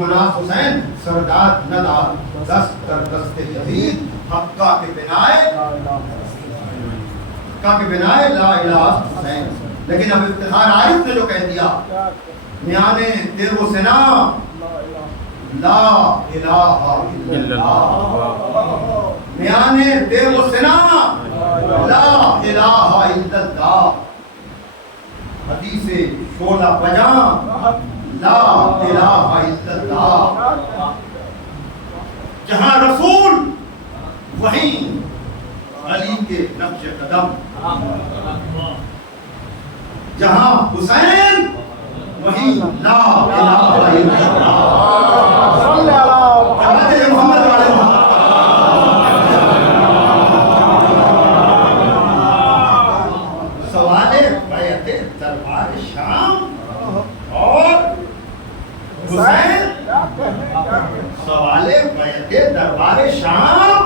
مناف حسین سردار ندار دست در دست یزید حقہ کے بنائے لا الہ حسین. لیکن اب افتخار عارف نے جو کہہ دیا میانے تیر و سنا لا الہ الا اللہ, میانے تیر و سنا لا الہ الا اللہ, حدیث شعلہ بجاں لا الہ الا اللہ. جہاں رسول وہیں علی کے نقش قدم, جہاں حسین وہیں لا الہ الا اللہ. محمد والے سوال بیعت دربار شام اور حسین, سوال بیعت دربار شام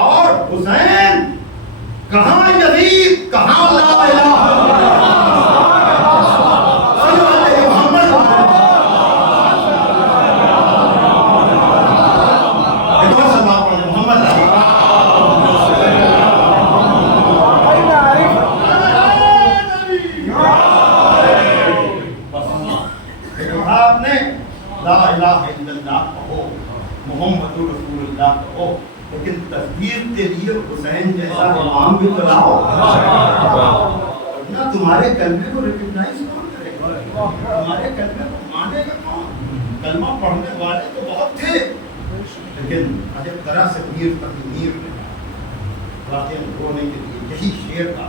اور حسین, کہاں یزید کہاں لا الہ محمد رسول اللہ کہو, لیکن تصدیق کے لیے حسین جیسا امام بھی تو لاؤ, ورنہ تمہارے کلمے کو ریکگنائز کون کرے گا, تمہارے کلمے کو مانے گا کون؟ کلمہ پڑھنے والے تو بہت تھے, لیکن عجب طرح سے میر تقی میر نے واقعہ رونے کے لیے یہی شعر کا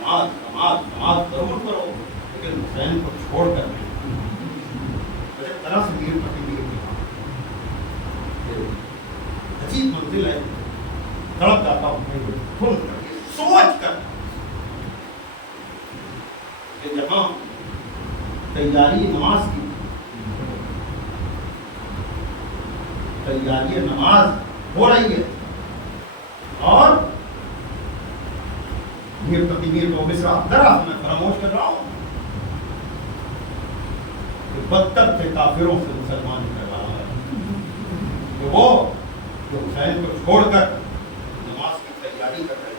نماز ضرور کرو, لیکن حسین کو چھوڑ کر طرح سے میر پٹی میر کی عجیب منزل ہے, تڑپ جاتا ہوں کھل کر سوچ کر کہ جہاں تیاری نماز کی, تیاری نماز ہو رہی ہے اور میر پٹی میر کو مصرع درخت میں فراموش کر رہا ہوں, بدتر سے کافروں سے مسلمان کر رہا ہے کہ وہ جو حسین کو چھوڑ کر نماز کی تیاری کر رہے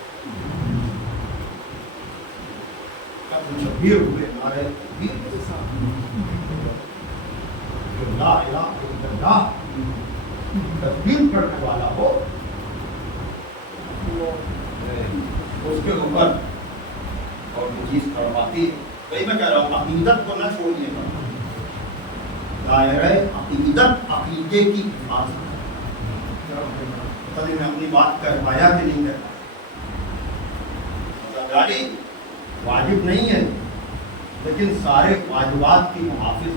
ہیں, شبیر ہوئے نعرے تکبیر کے ساتھ جو لا الہ الا اللہ تکبیر پڑھنے والا ہو اس کے اوپر اور یہ چیز کرواتی ہے. وہی میں کہہ رہا ہوں عقیدت کو نہ چھوڑیے گا, دائرہ عقیدت عقیدے کی حفاظت. پتہ نہیں میں اپنی بات کر پایا کہ نہیں کر پایا. گاڑی واجب نہیں ہے لیکن سارے واجبات کی محافظ,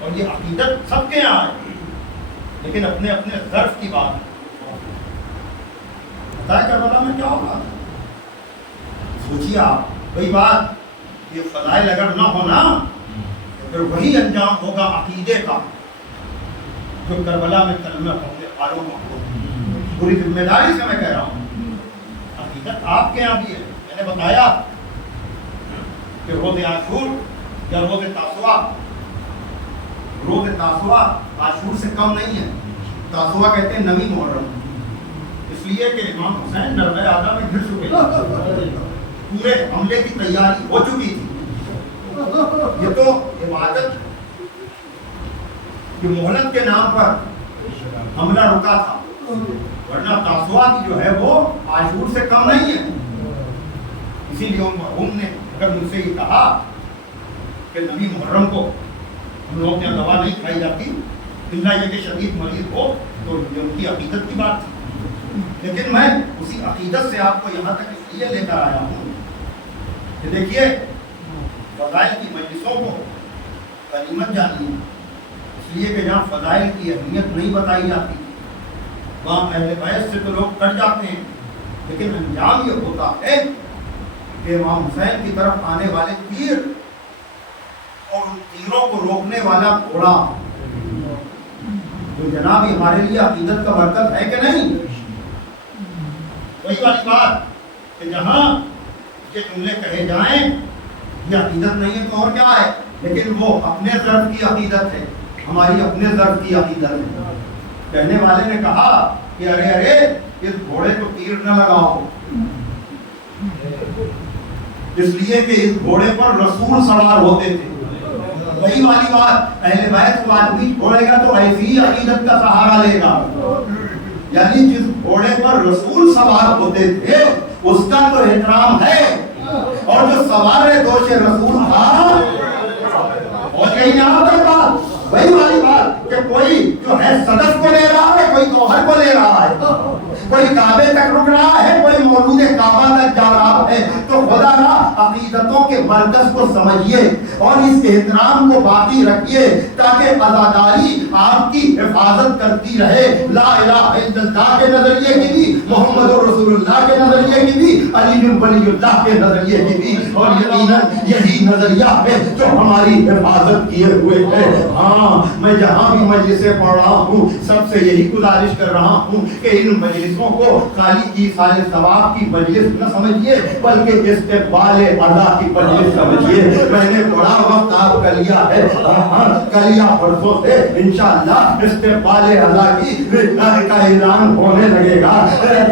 اور یہ عقیدت سب کے یہاں ہے لیکن اپنے اپنے ظرف کی بات ہے. بتائیں کربلا میں کیا ہوگا, سوچیے آپ. وہی بات, یہ فضائل اگر نہ ہونا تو پھر وہی انجام ہوگا عقیدے کا جو کربلا میں کلمہ پڑھنے والوں کو. پوری ذمہ داری سے میں کہہ رہا ہوں, عقیدت آپ کے یہاں بھی ہے. میں نے بتایا کہ روز عاشور یا روز تاسوعا, روز تاسوعا عاشور سے کم نہیں ہے. تاسوعا کہتے ہیں نویں محرم, اس لیے کہ امام حسین نرمہ آدھا میں گر چکے تھے, پورے حملے کی تیاری ہو چکی تھی. یہ تو عبادت کی مہلت کے نام پر حملہ رکا تھا, ورنہ تاسوعا کی جو ہے وہ عاشور سے کم نہیں ہے. اسی لیے ان مرحوم نے اگر مجھ سے یہ کہا کہ نبی محرم کو ہم لوگ کے دوا نہیں کھائی جاتی اللہ یہ کہ شدید مریض ہو, تو یہ ان کی عقیدت کی بات تھی. لیکن میں اسی عقیدت سے آپ کو یہاں تک اس لیے لے کر آیا ہوں کہ دیکھیے فضائل کی مجلسوں کو غنیمت جانیے, اس لیے کہ جہاں فضائل کی اہمیت نہیں بتائی جاتی وہاں اہل بیت سے تو لوگ کٹ جاتے ہیں, لیکن انجام یہ ہوتا ہے کہ امام حسین کی طرف آنے والے تیر اور ان تیروں کو روکنے والا گھوڑا, تو جناب ہمارے لیے عقیدت کا برکت ہے کہ نہیں. وہی والی بات کہ جہاں کہ جملے کہے جائیں یہ عقیدت نہیں ہے تو اور کیا ہے، لیکن وہ اپنے ضرب کی عقیدت ہے، ہماری اپنے ضرب کی عقیدت ہے۔ کہنے والے نے کہا کہ ارے ارے اس گھوڑے کو تیر نہ لگاؤ، اس لیے کہ اس گھوڑے پر رسول سوار ہوتے تھے۔ وہی والی بات، اہل بیت کو آدمی چھوڑے گا تو ایسی ہی عقیدت کا سہارا لے گا، یعنی جس گھوڑے پر رسول سوار ہوتے تھے اس کا تو احترام ہے، اور جو سوار دوش رسول تھا اور کہیں یہاں تک بات وہی والی بات کہ کوئی جو ہے صدف کو لے رہا ہے، کوئی گوہر کو لے رہا ہے، کوئی کعبے تک رک رہا ہے، کوئی مولود کعبہ تک جا رہا ہے، تو خدا را عقیدتوں کے مرکز کو سمجھیے اور اس احترام کو باقی رکھیے تاکہ عزاداری آپ کی حفاظت کرتی رہے۔ لا الہ الا اللہ کے نظریے کی بھی، محمد رسول اللہ کے نظریے کی بھی، علی ولی اللہ کے نظریے کی بھی، اور یقیناً یہی نظریہ ہے جو ہماری حفاظت کیے ہوئے ہے۔ ہاں میں جہاں بھی مجلسیں پڑھ رہا ہوں سب سے یہی گزارش کر رہا ہوں کہ ان مجلسوں کو خالی ایصال ثواب کی مجلس نہ سمجھیے بلکہ استقبال ادا کی مجلس سمجھیے۔ میں نے بڑا وقت آپ کا لیا ہے، کلیا پرسوں سے انشاءاللہ استقبال ادا کی کا اعلان ہونے لگے گا،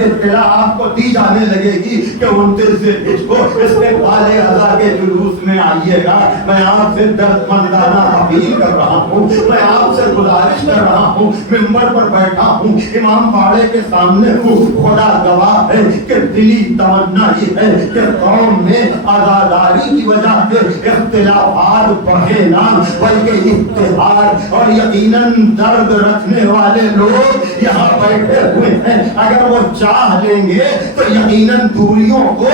اطلاع آپ کو دی جانے لگے گی کہ 29 کو استقبال ادا کے جلوس میں آئیے گا۔ میں آپ سے دردمندانہ اپیل کر رہا ہوں، میں آپ سے گزارش کر رہا ہوں، ممبر پر بیٹھا ہوں، امام باڑے کے سامنے ہوں، خدا گواہ ہے کہ دلی تمنا یہ ہے کہ قوم میں عزاداری کی وجہ سے اختلافات بڑھے نہ بلکہ اتحاد، اور یقیناً درد رکھنے والے لوگ یہاں بیٹھے ہوئے ہیں، اگر وہ چاہ لیں گے تو یقیناً دوریوں کو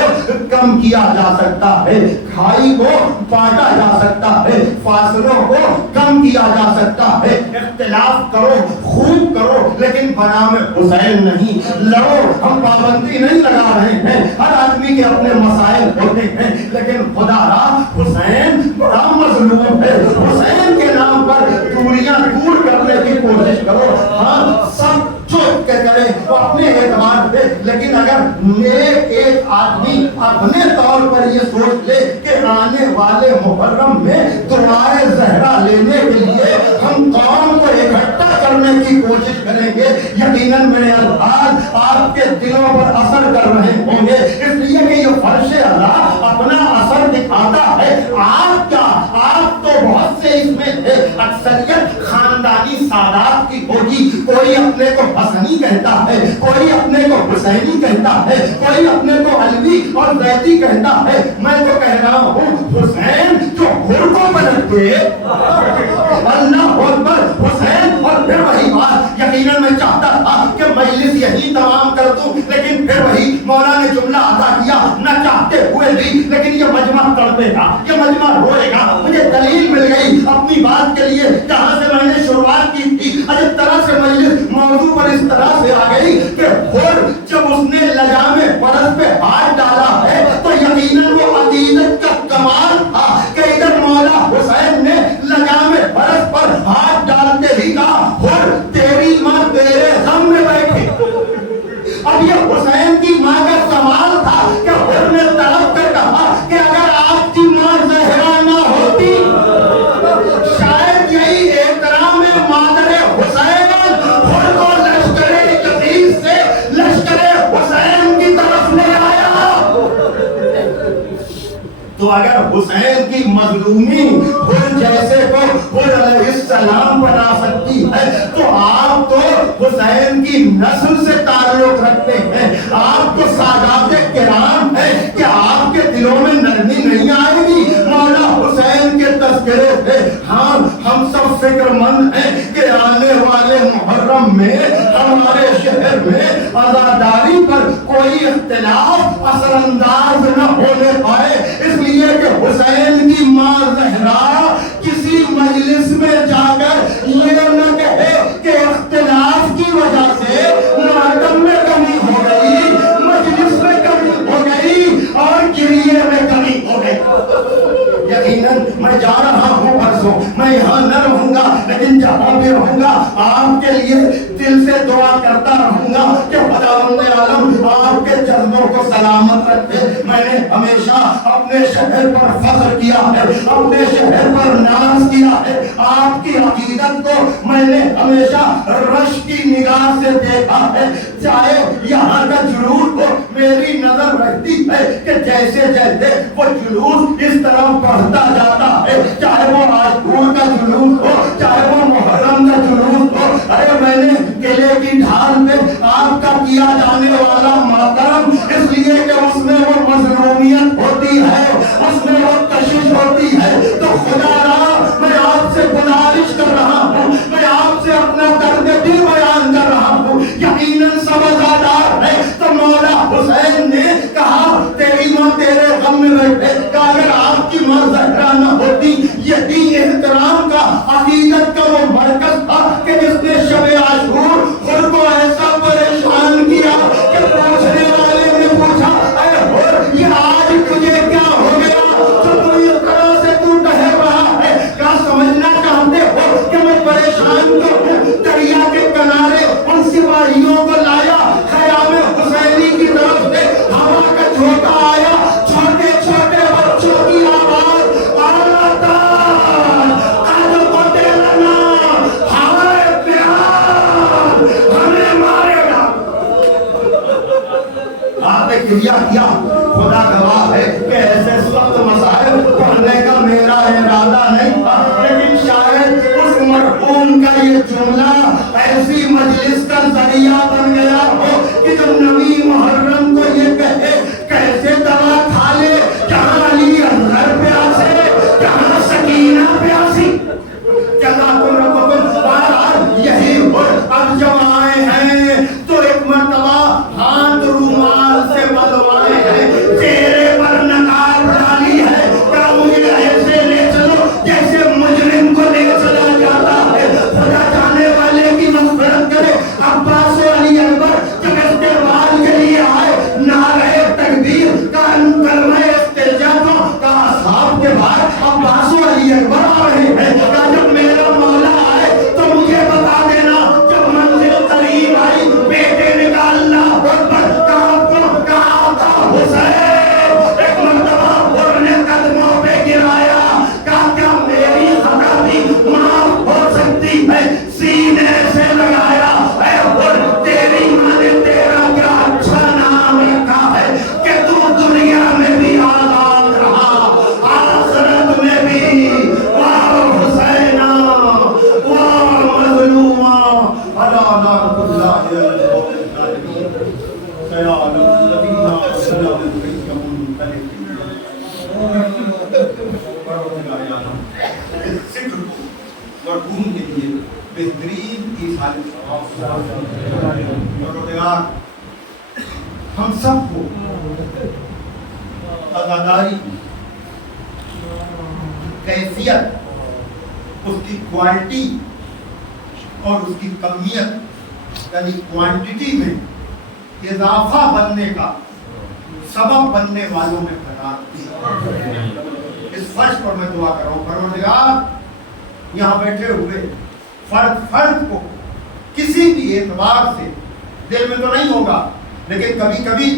کم کیا جا سکتا ہے، کھائی کو بانٹا جا سکتا ہے، فاصلوں کو کم کیا جا سکتا ہے۔ اختلاف کرو، خوب کرو، لیکن بنام حسین نہیں لڑو۔ ہم پابندی نہیں لگا رہے ہیں، ہر آدمی کے اپنے مسائل ہوتے ہیں، لیکن خدا را حسین بڑا مظلوم ہے، حسین کے نام پر دوریاں دور کرنے کی کوشش کرو۔ ہاں سب چوٹ کے کریں اپنے اعتبار سے، لیکن اگر نیک ایک آدمی اپنے طور پر یہ سوچ لے کہ آنے والے محرم میں دعائے زہرا لینے کے لیے ہم قوم کو اکٹھا کرنے کی کوشش کریں گے، یقیناً میرے الفاظ آپ کے دلوں پر اثر کر رہے ہوں گے، اس لیے کہ یہ فرش اللہ اپنا اثر دکھاتا ہے۔ آپ کیا، آپ تو بہت سے اس میں ہے، اکثریت خاندانی سادات کی ہوگی، کوئی اپنے کو حسنی کہتا ہے، کوئی اپنے کو حسینی کہتا ہے، کوئی اپنے کو علوی اور زیدی کہتا ہے۔ میں تو کہہ رہا ہوں حسین جو ہر کو پلٹ کے اللہ اکبر حسین، اور پھر وہی بات یقیناً میں چاہتا تھا کہ مجلس یہی تمام کر دوں، لیکن پھر وہی مولا نے جملہ ادا کیا نہ چاہتے ہوئے بھی، لیکن یہ مجمع تڑپے گا، یہ مجمع روئے گا۔ مجھے دلیل مل گئی اپنی بات کے لیے، جہاں سے میں نے شروعات کی تھی، جس طرح سے مجلس موضوع پر اس طرح سے آ گئی کہ خود جب اس نے لجام فرض پہ ہاتھ ڈالا ہے تو یقیناً وہ عقیدت کا کمال تھا کہ ادھر مولا حسین نے لجام فرض پر ہاتھ ڈالتے ہی کہا خود تیری ماں تیرے غم میں بیٹھی۔ اب یہ حسین کی ماں کا کمال تھا کہ خود نے طلب کر کہا کہ اگر آپ کی ماں زہرا نہ ہوتی شاید یہی احترام مادر حسین خود کو لشکر یزید سے لشکر حسین کی طرف لے آیا۔ تو اگر حسین کی مظلومی خود جیسے کو خود علیہ السلام بنا سکتی ہے تو آپ تو حسین کی نسل سے تعلق رکھتے ہیں، آپ تو سادات کرام ہیں کہ آپ کے دلوں میں نرمی نہیں آئے گی مولا حسین کے تذکرے سے۔ ہاں ہم سب فکر مند ہیں کہ آنے والے محرم میں ہمارے شہر میں عزاداری پر کوئی اختلاف اثر انداز نہ ہونے پائے، اس لیے کہ حسین کی ماں زہرا کسی مجلس میں جا کر یہ نہ کہے کہ اختلاف کی وجہ سے ماتم میں کمی ہو گئی، مجلس میں کمی ہو گئی اور گریے میں کمی ہو گئی۔ یقیناً میں جا رہا ہوں پرسوں، میں یہاں نہ رہوں گا، لیکن جہاں بھی رہوں گا آپ کے لیے دل سے دعا کرتا رہوں گا کہ خداوند عالم آپ کے جذبوں کو سلامت رکھے۔ میں نے ہمیشہ اپنے شہر پر فخر کیا ہے، اپنے شہر پر ناز کیا ہے۔ آپ کی عقیدت کو میں نے ہمیشہ رش کی نگاہ سے دیکھا ہے، چاہے یہاں کا جلوس ہو میری نظر رہتی ہے کہ جیسے جیسے وہ جلوس اس طرف بڑھتا جاتا ہے، چاہے وہ عاشور کا جلوس ہو چاہے وہ محرم کا جلوس ہو، ارے میں نے قلعے کی ڈھال پہ آپ کا کیا جانے والا محترم اس لیے کہ اس میں وہ مظلومیت ہوتی ہے، اس میں وہ کشش ہوتی ہے، تو خدا را میں آپ سے گزارش کر رہا ہوں، میں آپ سے اپنا درد دل بیان کر رہا ہوں۔ یقیناً سب عزادار ہے تو مولا حسین نے کہا تیری ماں تیرے غم میں بیٹھے، کہ اگر آپ کی ماں زہرا نہ ہوتی، یہی احترام کا عقیدت کا وہ مرکز تھا کہ جس نے شب عاشور خود کو ایسا پریشان کیا کہ پوچھنے والے نے پوچھا اے حر یہ آج تجھے کیا ہو گیا جو تو اس طرح سے تو ٹہر رہا ہے؟ کیا سمجھنا چاہتے ہو کہ میں پریشان کیوں ہوں؟ دریا کے کنارے ان سپاہیوں کو لایا، خیام حسینی کی طرف سے ہوا کا جھونکا آیا، چھوٹے چھوٹے بچوں کی آواز آتا قد قتلنا ہائے پیار ہمیں مارے گا۔ آپ نے کیا خدا گواہ ہے کہ ایسے سخت مسائل پڑھنے کا میرا ارادہ نہیں تھا، لیکن شاید اس مرحوم کا یہ جملہ ایسی مجلس کا ذریعہ بن گیا ہو کہ جب نبی محرم کو یہ کہے کیسے دوا کھا لے جہاں علی اصغر پیاسے جہاں سکینہ پیاسی۔ جزاکم ربکم۔ بہرحال یہی ہو، اب جب آئے ہیں تو ایک مرتبہ ہاتھ رومال سے بلوائے ہیں، چہرے پر نقاب ڈالی ہے، کیا مجھے ایسے لے چلو جیسے مجرم کو لے چلا جاتا ہے؟ خدا جانے والے کی مغفرت کرے۔ عباس و علی اکبر جب استقبال کے لیے آئے، نعرہ تکبیر کا کلمہ استرجاع کا اصحاب کے بعد عباس و علی اکبر آ رہے ہیں، کہا جب میرا مولا آئے تو مجھے بتا دینا، جب منزل قریب آئی بیٹے نے کہا اللہ اکبر، کہا تھا حسین، ایک مرتبہ حر نے قدموں پہ گرایا، کہا کیا میری خطا بھی معاف ہو سکتی ہے؟ سینے سے لگایا، اے حر تیری ماں نے تیرا کیا اچھا نام رکھا ہے کہ تو دنیا میں بھی آزاد رہا آخرت میں بھی۔ واہ حسینہ واہ مظلومہ علی لعنت اللہ القوم الظالمین سیعلم الذین ظلموا کیف منقلبون۔ اس ذکر کو مرحوم کے لیے بہترین کی خالص پروردگار ہم سب کو عزاداری کیفیت، اس کی کوالٹی اور اس کی کمیت یعنی کوانٹٹی میں اضافہ بننے کا سبب بننے والوں میں قرار دیا۔ اس فرض پر میں دعا کر رہا ہوں پروردگار یہاں بیٹھے ہوئے فرد کو کسی بھی اعتبار سے دل میں تو نہیں ہوگا لیکن کبھی کبھی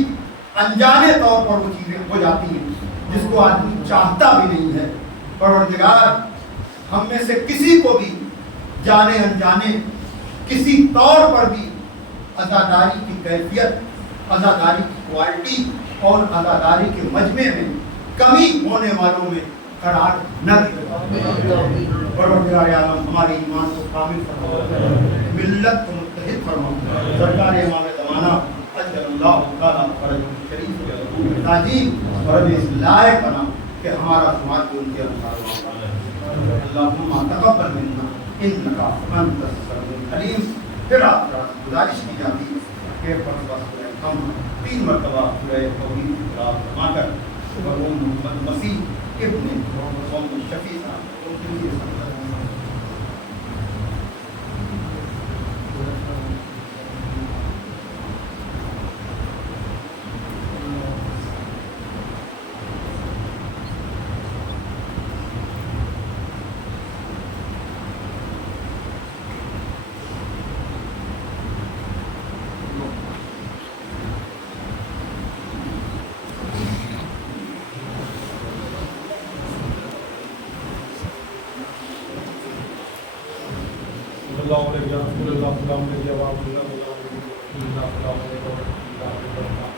انجانے طور پر وہ چیزیں ہو جاتی ہیں جس کو آدمی چاہتا بھی نہیں ہے۔ پروردگار ہم میں سے کسی کو بھی جانے انجانے کسی طور پر بھی عزاداری کی کیفیت، عزاداری کی کوالٹی اور عزاداری کے مجمع میں کمی ہونے والوں میں قرار نہ دے۔ پروردگار عالم ہمارے ایمان کو کامل فرما، ملت کو متحد فرما۔ سرکار امام زمانہ اجل اللہ تعالیٰ فرج شریف تعظیم اور اس لائق بنا کہ ہمارا سماج کو ان کے انصار اللہم تقبل منا انکا انت السمیع العلیم۔ پھر آپ گزارش کی جاتی ہے کہ ہم 3 مرتبہ سورہ توحید کا فرما کر مرحوم محمد مسیح ابن محمد شفیع صاحب ان کے لیے اللہ علیہ رسول اللہ صلی اللہ علیہ وسلم